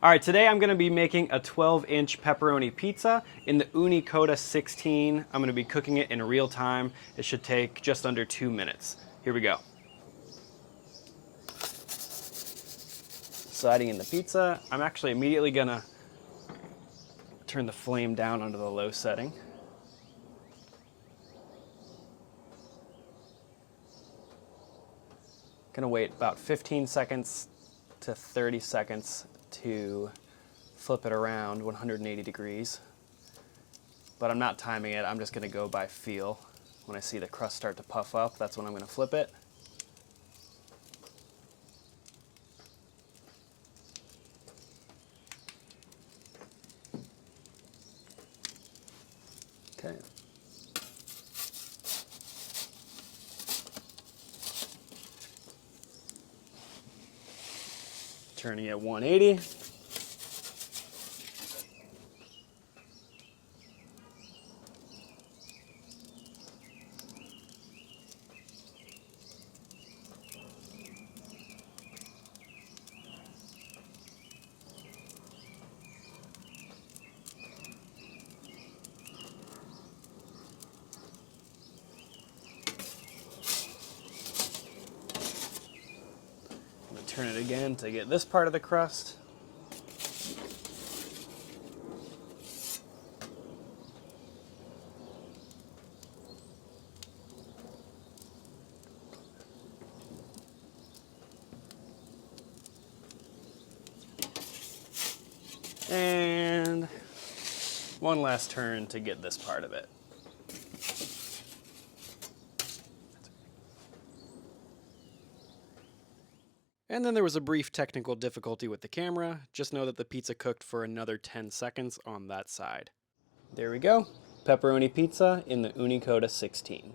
All right, today I'm going to be making a 12-inch pepperoni pizza in the Ooni Koda 16. I'm going to be cooking it in real time. It should take just under 2 minutes. Here we go. Sliding in the pizza. I'm actually immediately going to turn the flame down onto the low setting. Gonna wait about 15 seconds to 30 seconds to flip it around 180 degrees. But I'm not timing it, I'm just gonna go by feel. When I see the crust start to puff up, that's when I'm gonna flip it. Okay. Turning at 180. I'm gonna turn it again to get this part of the crust. And one last turn to get this part of it. And then there was a brief technical difficulty with the camera. Just know that the pizza cooked for another 10 seconds on that side. There we go. Pepperoni pizza in the Ooni Koda 16.